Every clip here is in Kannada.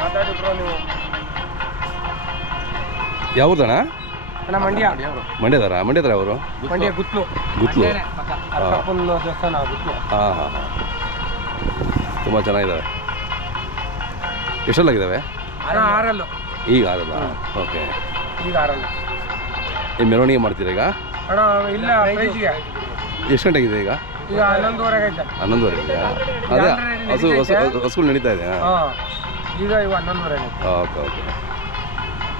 ಮಾತಾಡಿದ್ರು ನೀವು. ಯಾವ್ದಣ್ಣ? ಅಣ್ಣ ಮಂಡ್ಯ. ಮಂಡ್ಯದಾರ ಅವರು? ಮಂಡ್ಯ ಗುತ್ಲು. ಅಕ್ಕಪ್ಪನ ದೇವಸ್ಥಾನ ಗುತ್ಲು. ಹಾಂ ಹಾಂ ಹಾಂ, ತುಂಬ ಚೆನ್ನಾಗಿದ್ದಾವೆ. ಎಷ್ಟೆಲ್ಲಾಗಿದ್ದಾವೆ? ಆರಲ್ಲು. ಈಗ ಆರಲ್ಲ? ಓಕೆ, ಈಗ ಆರಲ್ಲ. ಈ ಮೆರವಣಿಗೆ ಮಾಡ್ತೀರಾ ಈಗ? ಅಣ್ಣ ಇಲ್ಲ, ಪ್ರೈಜಿಗೆ. ಎಷ್ಟು ಗಂಟೆಗಿದೆ ಈಗ? ಈಗ 11:30 ಐತೆ. 11:30. ಅದೇ ಹಸುಗಳು ನಡೀತಾ ಇದೆ. ಈಗ ಇವು 11:30 ಐತೆ. Okay okay.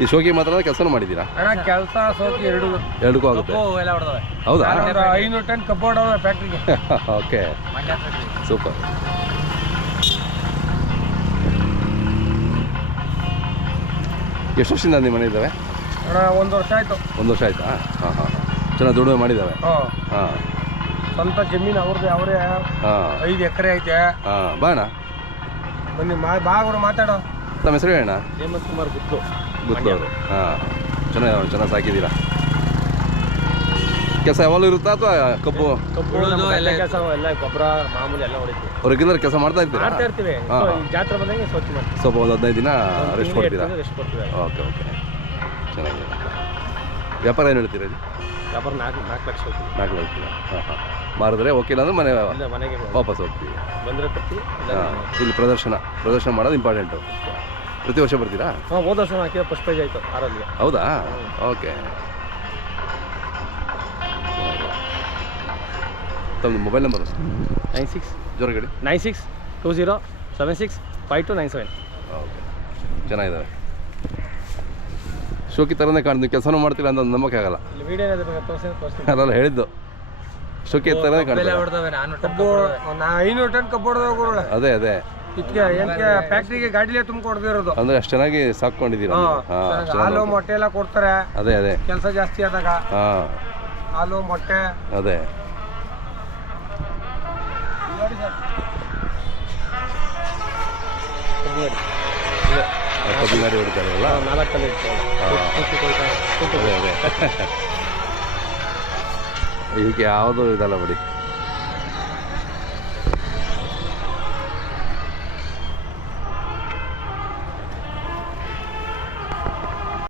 ಈ ಶೋಕಿ ಮಾತ್ರ ಕೆಲಸನೂ ಮಾಡಿದ್ದೀರಾ? ಅಣ್ಣ ಕೆಲಸ ಸೋಕಿ ಎರಡಕ್ಕೂ ಆಗುತ್ತೆ. ಹೌದಾ? 500 ಟನ್ ಕಬ್ಬು ಹೊಡೋದು ಫ್ಯಾಕ್ಟ್ರಿಗೆ. Okay, super. ಎಷ್ಟು ವರ್ಷದಿಂದ ನಿಮ್ಮ ಮನೆ ಇದ್ದಾವೆ? ಅಣ್ಣ 1 ವರ್ಷ ಆಯ್ತು. 1 ವರ್ಷ ಆಯ್ತಾ? ಹಾಂ ಹಾಂ, ಚೆನ್ನಾಗಿ ದುಡಿಮೆ ಮಾಡಿದ್ದಾವೆ. ಹಾಂ, ಸ್ವಂತ ಜಮೀನು ಅವ್ರದ್ದೇ, ಅವರೇ. 5 ಎಕರೆ ಐತೆ. ಹಾಂ, ಬಾಣ ಬನ್ನಿ ಬಾಗಳು ಮಾತಾಡೋ. ತಮ್ಮ ಹೆಸರು ಹೇಳಣ್ಣ? ಹೇಮಂತ್ ಕುಮಾರ್ ಗುತ್ಲು ಅವರು. ಹಾಂ, ಚೆನ್ನಾಗಿ ಸಾಕಿದ್ದೀರಾ. ಕೆಲಸ ಯಾವಾಗಲೂ ಇರುತ್ತಾ ಅಥವಾ ಕಬ್ಬು ಕೆಲಸ ಎಲ್ಲ ಗೊಬ್ಬರ ಮಾಮೂಲಿ ಎಲ್ಲ ಹೊಡಿತೀವಿ. ರೆಗ್ಯುಲರ್ ಕೆಲಸ ಮಾಡ್ತಾ ಇರ್ತೀವಿ. ಜಾತ್ರೆ ಬಂದಂಗೆ ಸ್ವಚ್ಛ ಮಾಡ್ತೀವಿ. ಸ್ವಲ್ಪ ಒಂದು 15 ದಿನ ರೆಸ್ಟ್ ಕೊಡ್ತೀರಾ? ಓಕೆ ಓಕೆ, ಚೆನ್ನಾಗಿದೆ. ವ್ಯಾಪಾರ ಏನು ಹೇಳ್ತೀರಾ? ವ್ಯಾಪಾರ 4 ಲಕ್ಷ. 4 ಲಕ್ಷ. ಹಾಂ ಹಾಂ, ಮಾರಿದ್ರೆ ಓಕೆ, ಇಲ್ಲ ಅಂದ್ರೆ ಮನೆಗೆ ವಾಪಸ್ ಹೋಗ್ತೀವಿ. ಬಂದರೆ ಕೊಡ್ತೀವಿ. ಹಾಂ, ಇಲ್ಲಿ ಪ್ರದರ್ಶನ ಮಾಡೋದು ಇಂಪಾರ್ಟೆಂಟು. ಪ್ರತಿ ವರ್ಷ ಬರ್ತೀರಾ? ಹಾಂ, ಹೋದ ವರ್ಷ ಹಾಕಿದ ಫಸ್ಟ್ ಪ್ರೈಸ್ ಆಯಿತು 6ರಲ್ಲಿ. ಹೌದಾ? ಓಕೆ. ತಮ್ಮದು ಮೊಬೈಲ್ ನಂಬರು? 96 ಜೋರಗಡಿ 9620765297. ಓಕೆ, ಚೆನ್ನಾಗಿದ್ದಾವೆ. ಶೋಕಿ ಥರನೇ ಕಾಣ್ತು. ನೀವು ಕೆಲಸನೂ ಮಾಡ್ತೀರಾ ಅಂತ ನಂಬಕ್ಕೆ ಆಗಲ್ಲ. ಅಲ್ಲ ಹೇಳಿದ್ದು, ಶೋಕಿ ಥರನೇ ಕಾಣ್ತದೆ. 500 ಟನ್ ಕಬ್ಬು ಹೊಡೆದೋಗೋರು. ಅದೇ ಫ್ಯಾಕ್ಟ್ರಿಗೆ ಗಾಡಿಲೇ ತುಂಬಿಕೊಡ್ದಿರೋದು. ಅಂದ್ರೆ ಅಷ್ಟು ಚೆನ್ನಾಗಿ ಸಾಕೊಂಡಿದ್ದೀರಾ. ಹಾಲು ಮೊಟ್ಟೆ ಎಲ್ಲ ಕೊಡ್ತಾರೆ. ಅದೇ ಕೆಲಸ ಜಾಸ್ತಿ ಆದಾಗ ಹಾಲು ಮೊಟ್ಟೆ. ಅದೇ ಕಬ್ಬು ಗಾಡಿ ಹೊಡಿತಾರಲ್ಲ, 4 ಅದೇ ಇದಕ್ಕೆ ಯಾವುದೂ ಇದಲ್ಲ ಬಿಡಿ.